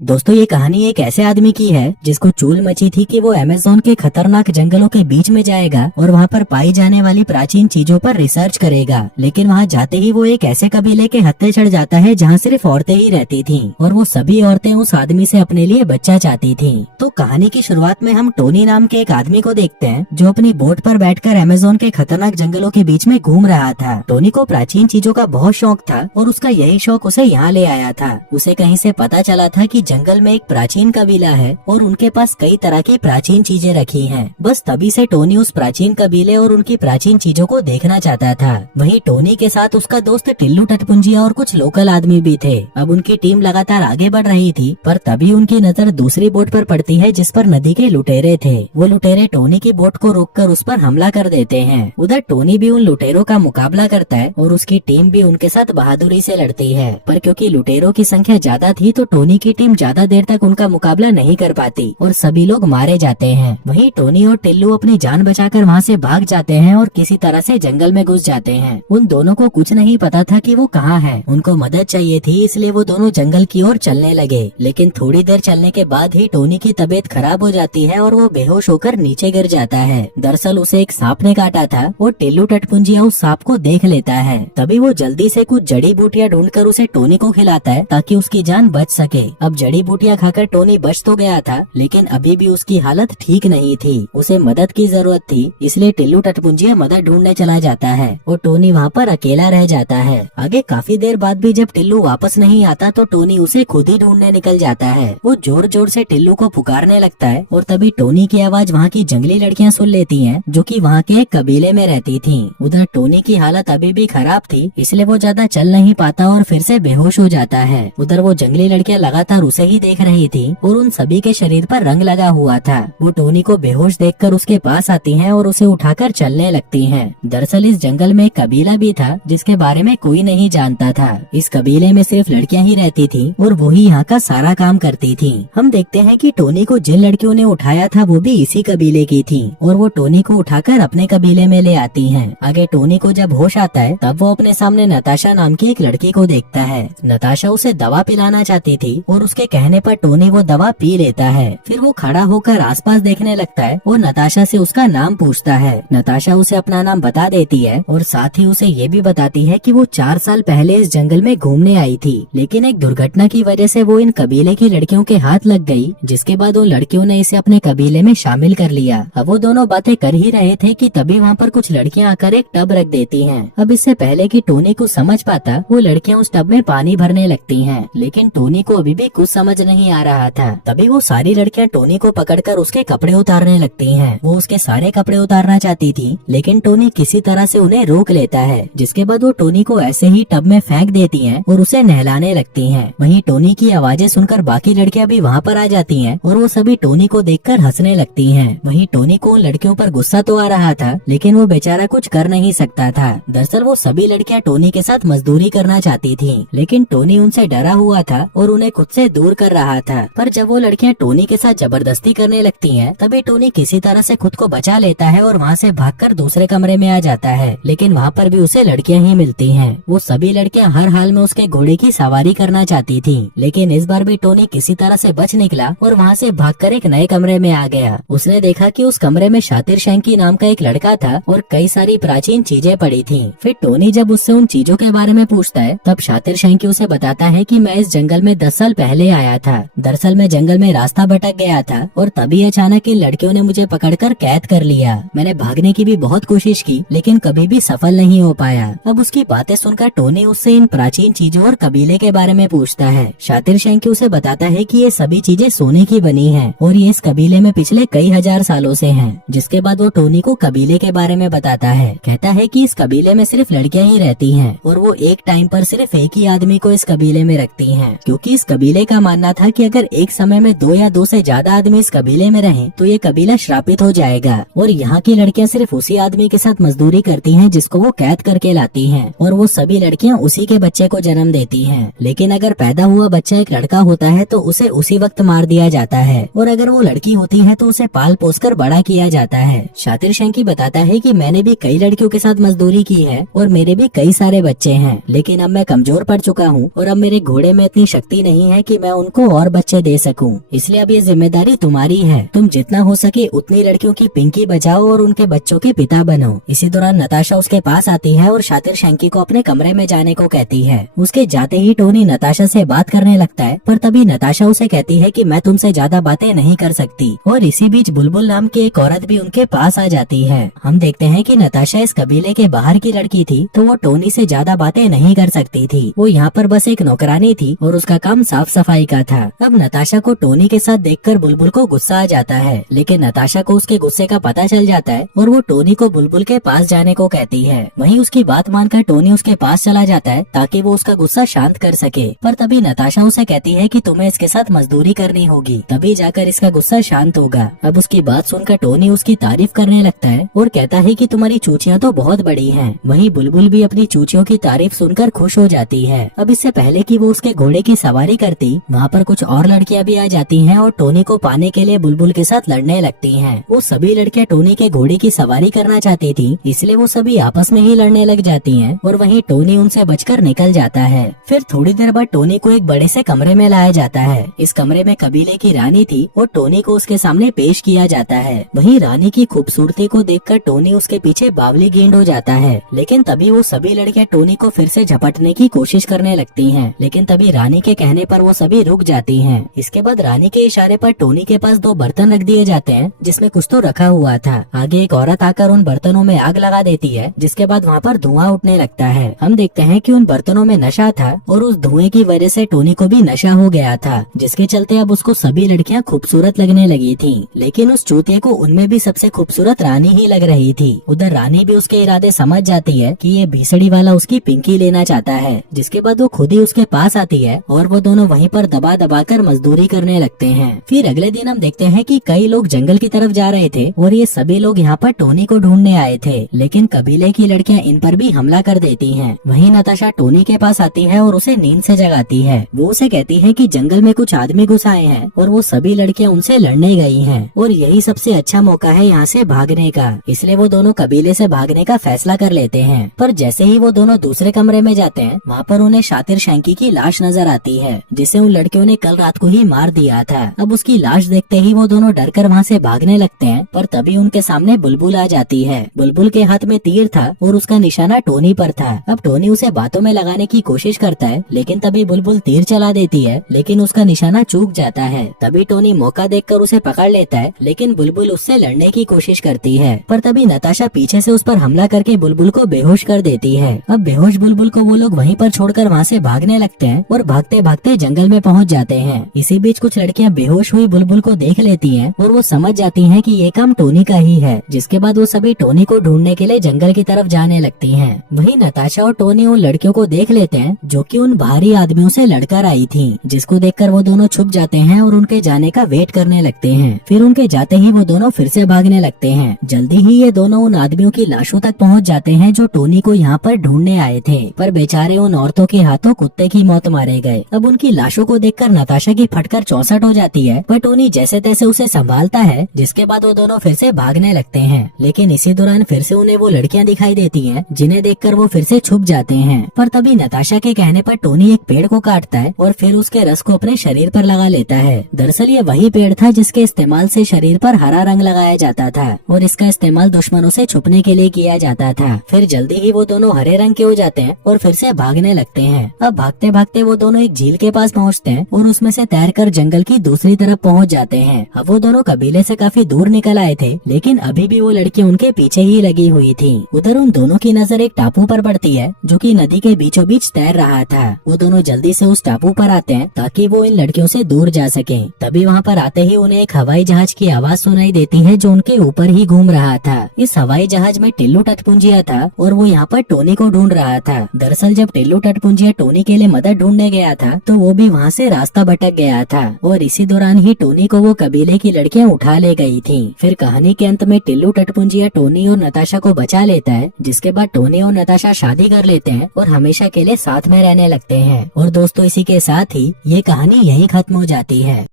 दोस्तों ये कहानी एक ऐसे आदमी की है जिसको चूल मची थी कि वो अमेज़न के खतरनाक जंगलों के बीच में जाएगा और वहाँ पर पाई जाने वाली प्राचीन चीजों पर रिसर्च करेगा। लेकिन वहाँ जाते ही वो एक ऐसे कबीले के हत्थे चढ़ जाता है जहाँ सिर्फ औरतें ही रहती थीं और वो सभी औरतें उस आदमी से अपने लिए बच्चा चाहती थीं। तो कहानी की शुरुआत में हम टोनी नाम के एक आदमी को देखते हैं जो अपनी बोट पर बैठकर अमेज़न के खतरनाक जंगलों के बीच में घूम रहा था। टोनी को प्राचीन चीजों का बहुत शौक था और उसका यही शौक उसे यहाँ ले आया था। उसे कहीं से पता चला था कि जंगल में एक प्राचीन कबीला है और उनके पास कई तरह की प्राचीन चीजें रखी हैं। बस तभी से टोनी उस प्राचीन कबीले और उनकी प्राचीन चीजों को देखना चाहता था। वहीं टोनी के साथ उसका दोस्त टिल्लू टटपुंजिया और कुछ लोकल आदमी भी थे। अब उनकी टीम लगातार आगे बढ़ रही थी, पर तभी उनकी नजर दूसरी बोट पर पड़ती है जिस पर नदी के लुटेरे थे। वो लुटेरे टोनी की बोट को रोककर उस पर हमला कर देते हैं। उधर टोनी भी उन लुटेरों का मुकाबला करता है और उसकी टीम भी उनके साथ बहादुरी से लड़ती है, पर क्योंकि लुटेरों की संख्या ज्यादा थी तो टोनी की टीम ज्यादा देर तक उनका मुकाबला नहीं कर पाती और सभी लोग मारे जाते हैं। वहीं टोनी और टिल्लू अपनी जान बचाकर वहाँ से भाग जाते हैं और किसी तरह से जंगल में घुस जाते हैं। उन दोनों को कुछ नहीं पता था कि वो कहाँ हैं। उनको मदद चाहिए थी, इसलिए वो दोनों जंगल की ओर चलने लगे। लेकिन थोड़ी देर चलने के बाद ही टोनी की तबीयत खराब हो जाती है और वो बेहोश होकर नीचे गिर जाता है। दरअसल उसे एक सांप ने काटा था और टिल्लू टटपुंजिया उस सांप को देख लेता है। तभी वो जल्दी से कुछ जड़ी बूटियां ढूंढकर उसे टोनी को खिलाता है ताकि उसकी जान बच सके। अब जड़ी बूटियां खाकर टोनी बच तो गया था, लेकिन अभी भी उसकी हालत ठीक नहीं थी। उसे मदद की जरूरत थी, इसलिए टिल्लू टटपुंजिया मदद ढूंढने चला जाता है और टोनी वहाँ पर अकेला रह जाता है। आगे काफी देर बाद भी जब टिल्लू वापस नहीं आता तो टोनी उसे खुद ही ढूंढने निकल जाता है। वो जोर जोर से टिल्लू को पुकारने लगता है और तभी टोनी की आवाज वहाँ की जंगली लड़कियाँ सुन लेती हैं, जो कि वहाँ के एक कबीले में रहती थीं। उधर टोनी की हालत अभी भी खराब थी, इसलिए वो ज्यादा चल नहीं पाता और फिर से बेहोश हो जाता है। उधर वो जंगली लड़कियाँ लगातार उसे ही देख रही थी और उन सभी के शरीर पर रंग लगा हुआ था। वो टोनी को बेहोश देखकर उसके पास आती हैं और उसे उठाकर चलने लगती हैं। दरअसल इस जंगल में एक कबीला भी था जिसके बारे में कोई नहीं जानता था। इस कबीले में सिर्फ लड़कियां ही रहती थी और वही यहाँ का सारा काम करती थी। हम देखते हैं कि टोनी को जिन लड़कियों ने उठाया था वो भी इसी कबीले की थी और वो टोनी को उठाकर अपने कबीले में ले आती हैं। आगे टोनी को जब होश आता है तब वो अपने सामने नताशा नाम की एक लड़की को देखता है। नताशा उसे दवा पिलाना चाहती थी और उसके कहने पर टोनी वो दवा पी लेता है। फिर वो खड़ा होकर आसपास देखने लगता है और नताशा से उसका नाम पूछता है। नताशा उसे अपना नाम बता देती है और साथ ही उसे ये भी बताती है कि वो 4 साल पहले इस जंगल में घूमने आई थी, लेकिन एक दुर्घटना की वजह से वो इन कबीले की लड़कियों के हाथ लग गई, जिसके बाद उन लड़कियों ने इसे अपने कबीले में शामिल कर लिया। अब वो दोनों बातें कर ही रहे थे कि तभी वहाँ पर कुछ लड़कियाँ आकर एक टब रख देती हैं। अब इससे पहले कि टोनी को समझ पाता, वो लड़कियाँ उस टब में पानी भरने लगती हैं, लेकिन टोनी को अभी भी कुछ समझ नहीं आ रहा था। तभी वो सारी लड़कियां टोनी को पकड़कर उसके कपड़े उतारने लगती हैं। वो उसके सारे कपड़े उतारना चाहती थी, लेकिन टोनी किसी तरह से उन्हें रोक लेता है, जिसके बाद वो टोनी को ऐसे ही टब में फेंक देती हैं और उसे नहलाने लगती हैं। वहीं टोनी की आवाजें सुनकर बाकी लड़कियां भी वहाँ पर आ जाती हैं और वो सभी टोनी को देखकर हंसने लगती हैं। वहीं टोनी को उन लड़कियों पर गुस्सा तो आ रहा था, लेकिन वो बेचारा कुछ कर नहीं सकता था। दरअसल वो सभी लड़कियां टोनी के साथ मजदूरी करना चाहती थी, लेकिन टोनी उनसे डरा हुआ था और उन्हें खुद से दूर कर रहा था। पर जब वो लड़कियां टोनी के साथ जबरदस्ती करने लगती हैं, तभी टोनी किसी तरह से खुद को बचा लेता है और वहाँ से भागकर दूसरे कमरे में आ जाता है। लेकिन वहाँ पर भी उसे लड़कियां ही मिलती हैं। वो सभी लड़कियां हर हाल में उसके घोड़े की सवारी करना चाहती थी, लेकिन इस बार भी टोनी किसी तरह से बच निकला और वहाँ से भागकर एक नए कमरे में आ गया। उसने देखा कि उस कमरे में शातिर शैंकी नाम का एक लड़का था और कई सारी प्राचीन चीजें पड़ी थी। फिर टोनी जब उससे उन चीजों के बारे में पूछता है, तब शातिर शैंकी उसे बताता है कि मैं इस जंगल में 10 साल पहले आया था। दरअसल मैं जंगल में रास्ता भटक गया था और तभी अचानक इन लड़कियों ने मुझे पकड़कर कैद कर लिया। मैंने भागने की भी बहुत कोशिश की, लेकिन कभी भी सफल नहीं हो पाया। अब उसकी बातें सुनकर टोनी उससे इन प्राचीन चीजों और कबीले के बारे में पूछता है। शातिर शैंकी उसे बताता है कि ये सभी चीजें सोने की बनी हैं और ये इस कबीले में पिछले कई हजार सालों से हैं। जिसके बाद वो टोनी को कबीले के बारे में बताता है। कहता है कि इस कबीले में सिर्फ लड़कियां ही रहती हैं और वो एक टाइम पर सिर्फ एक ही आदमी को इस कबीले में रखती हैं, क्योंकि इस कबीले का मानना था कि अगर एक समय में 2 या 2 से ज्यादा आदमी इस कबीले में रहें तो ये कबीला श्रापित हो जाएगा और यहाँ की लड़कियाँ सिर्फ उसी आदमी के साथ मजदूरी करती हैं जिसको वो कैद करके लाती हैं और वो सभी लड़कियाँ उसी के बच्चे को जन्म देती हैं। लेकिन अगर पैदा हुआ बच्चा एक लड़का होता है तो उसे उसी वक्त मार दिया जाता है और अगर वो लड़की होती है तो उसे पाल पोस कर बड़ा किया जाता है। शातिर शैंकी बताता है कि मैंने भी कई लड़कियों के साथ मजदूरी की है और मेरे भी कई सारे बच्चे हैं, लेकिन अब मैं कमजोर पड़ चुका हूँ और अब मेरे घोड़े में इतनी शक्ति नहीं है कि मैं उनको और बच्चे दे सकूं। इसलिए अब ये जिम्मेदारी तुम्हारी है। तुम जितना हो सके उतनी लड़कियों की पिंकी बजाओ और उनके बच्चों के पिता बनो। इसी दौरान नताशा उसके पास आती है और शातिर शैंकी को अपने कमरे में जाने को कहती है। उसके जाते ही टोनी नताशा से बात करने लगता है, पर तभी नताशा उसे कहती है कि मैं तुमसे ज्यादा बातें नहीं कर सकती। और इसी बीच बुलबुल नाम की एक औरत भी उनके पास आ जाती है। हम देखते हैं कि नताशा इस कबीले के बाहर की लड़की थी, तो वो टोनी से ज्यादा बातें नहीं कर सकती थी। वो यहाँ पर बस एक नौकरानी थी और उसका काम साफ सफाई का था। अब नताशा को टोनी के साथ देखकर बुलबुल को गुस्सा आ जाता है, लेकिन नताशा को उसके गुस्से का पता चल जाता है और वो टोनी को बुलबुल के पास जाने को कहती है। वहीं उसकी बात मानकर टोनी उसके पास चला जाता है ताकि वो उसका गुस्सा शांत कर सके। पर तभी नताशा उसे कहती है कि तुम्हें इसके साथ मजदूरी करनी होगी, तभी जाकर इसका गुस्सा शांत होगा। अब उसकी बात सुनकर टोनी उसकी तारीफ करने लगता है और कहता है कि तुम्हारी चूचियां तो बहुत बड़ी हैं। वहीं बुलबुल भी अपनी चूचियों की तारीफ सुनकर खुश हो जाती है। अब इससे पहले कि वो उसके घोड़े की सवारी करती, वहाँ पर कुछ और लड़कियां भी आ जाती हैं और टोनी को पाने के लिए बुलबुल के साथ लड़ने लगती हैं। वो सभी लड़कियां टोनी के घोड़े की सवारी करना चाहती थी, इसलिए वो सभी आपस में ही लड़ने लग जाती हैं और वहीं टोनी उनसे बचकर निकल जाता है। फिर थोड़ी देर बाद टोनी को एक बड़े से कमरे में लाया जाता है। इस कमरे में कबीले की रानी थी और टोनी को उसके सामने पेश किया जाता है। वहीं रानी की खूबसूरती को देखकर टोनी उसके पीछे बावली गेंद हो जाता है, लेकिन तभी वो सभी लड़कियां टोनी को फिर से झपटने की कोशिश करने लगती हैं। लेकिन तभी रानी के कहने पर वो सभी रुक जाती हैं। इसके बाद रानी के इशारे पर टोनी के पास 2 बर्तन रख दिए जाते हैं जिसमें कुछ तो रखा हुआ था। आगे एक औरत आकर उन बर्तनों में आग लगा देती है, जिसके बाद वहाँ पर धुआं उठने लगता है। हम देखते हैं कि उन बर्तनों में नशा था और उस धुएं की वजह से टोनी को भी नशा हो गया था, जिसके चलते अब उसको सभी लड़कियां खूबसूरत लगने लगी थी। लेकिन उस चूतिए को उनमें भी सबसे खूबसूरत रानी ही लग रही थी। उधर रानी भी उसके इरादे समझ जाती है कि ये भीसड़ी वाला उसकी पिंकी लेना चाहता है, जिसके बाद वो खुद ही उसके पास आती है और वो दोनों वहीं पर दबा दबा कर मजदूरी करने लगते हैं। फिर अगले दिन हम देखते हैं कि कई लोग जंगल की तरफ जा रहे थे और ये सभी लोग यहाँ पर टोनी को ढूंढने आए थे, लेकिन कबीले की लड़कियाँ इन पर भी हमला कर देती हैं। वहीं नताशा टोनी के पास आती है और उसे नींद से जगाती है। वो उसे कहती है कि जंगल में कुछ आदमी घुस आए हैं और वो सभी लड़कियाँ उनसे लड़ने गई हैं और यही सबसे अच्छा मौका है यहाँ से भागने का। इसलिए वो दोनों कबीले से भागने का फैसला कर लेते हैं। पर जैसे ही वो दोनों दूसरे कमरे में जाते हैं, वहाँ पर उन्हें शातिर शैंकी की लाश नजर आती है, जिसे उन लड़कियों ने कल रात को ही मार दिया था। अब उसकी लाश देखते ही वो दोनों डरकर वहाँ से भागने लगते हैं, पर तभी उनके सामने बुलबुल आ जाती है। बुलबुल के हाथ में तीर था और उसका निशाना टोनी पर था। अब टोनी उसे बातों में लगाने की कोशिश करता है, लेकिन तभी बुलबुल तीर चला देती है, लेकिन उसका निशाना चूक जाता है। तभी टोनी मौका देखकर उसे पकड़ लेता है, लेकिन बुलबुल उससे लड़ने की कोशिश करती है। पर तभी नताशा पीछे से उस पर हमला करके बुलबुल को बेहोश कर देती है। अब बेहोश बुलबुल को वो लोग वहीं पर छोड़कर वहाँ से भागने लगते हैं और भागते भागते जंगल में पहुँच जाते हैं। इसी बीच कुछ लड़कियाँ बेहोश हुई बुलबुल को देख लेती हैं और वो समझ जाती हैं कि ये काम टोनी का ही है, जिसके बाद वो सभी टोनी को ढूंढने के लिए जंगल की तरफ जाने लगती हैं। वहीं नताशा और टोनी उन लड़कियों को देख लेते हैं जो कि उन भारी आदमियों से लड़कर आई थी, जिसको देखकर वो दोनों छुप जाते हैं और उनके जाने का वेट करने लगते हैं। फिर उनके जाते ही वो दोनों फिर से भागने लगते हैं। जल्दी ही ये दोनों उन आदमियों की लाशों तक पहुंच जाते हैं जो टोनी को यहाँ पर ढूंढने आए थे, पर बेचारे उन औरतों के हाथों कुत्ते की मौत मारे गए। अब उनकी लाशों को देखकर नताशा की फटकर 64 हो जाती है, पर टोनी जैसे तैसे उसे संभालता है, जिसके बाद वो दोनों फिर से भागने लगते हैं। लेकिन इसी दौरान फिर से उन्हें वो लड़कियां दिखाई देती हैं, जिन्हें देखकर वो फिर से छुप जाते हैं। पर तभी नताशा के कहने पर टोनी एक पेड़ को काटता है और फिर उसके रस को अपने शरीर पर लगा लेता है। दरअसल ये वही पेड़ था जिसके इस्तेमाल से शरीर पर हरा रंग लगाया जाता था और इसका इस्तेमाल दुश्मनों से छुपने के लिए किया जाता था। फिर जल्दी ही वो दोनों हरे रंग के हो जाते हैं और फिर से भागने लगते हैं। अब भागते भागते वो दोनों एक झील के पास पहुंचते हैं और उसमें से तैरकर जंगल की दूसरी तरफ पहुंच जाते हैं। अब वो दोनों कबीले से काफी दूर निकल आए थे, लेकिन अभी भी वो लड़कियां उनके पीछे ही लगी हुई थी। उधर उन दोनों की नजर एक टापू पर पड़ती है जो कि नदी के बीचों बीच तैर रहा था। वो दोनों जल्दी से उस टापू पर आते हैं ताकि वो इन लड़कियों से दूर जा सके। तभी वहाँ पर आते ही उन्हें एक हवाई जहाज की आवाज सुनाई देती है जो उनके ऊपर ही घूम रहा था। इस हवाई जहाज में टिल्लू टटपुंजिया था और वो यहाँ पर टोनी को ढूंढ रहा था। दरअसल जब टिल्लू टटपुंजिया टोनी के लिए मदद ढूंढने गया था तो वो भी वहाँ से रास्ता भटक गया था और इसी दौरान ही टोनी को वो कबीले की लड़कियां उठा ले गई थी। फिर कहानी के अंत में टिल्लू टटपुंजिया टोनी और नताशा को बचा लेता है, जिसके बाद टोनी और नताशा शादी कर लेते हैं और हमेशा के लिए साथ में रहने लगते हैं। और दोस्तों इसी के साथ ही ये कहानी यहीं खत्म हो जाती है।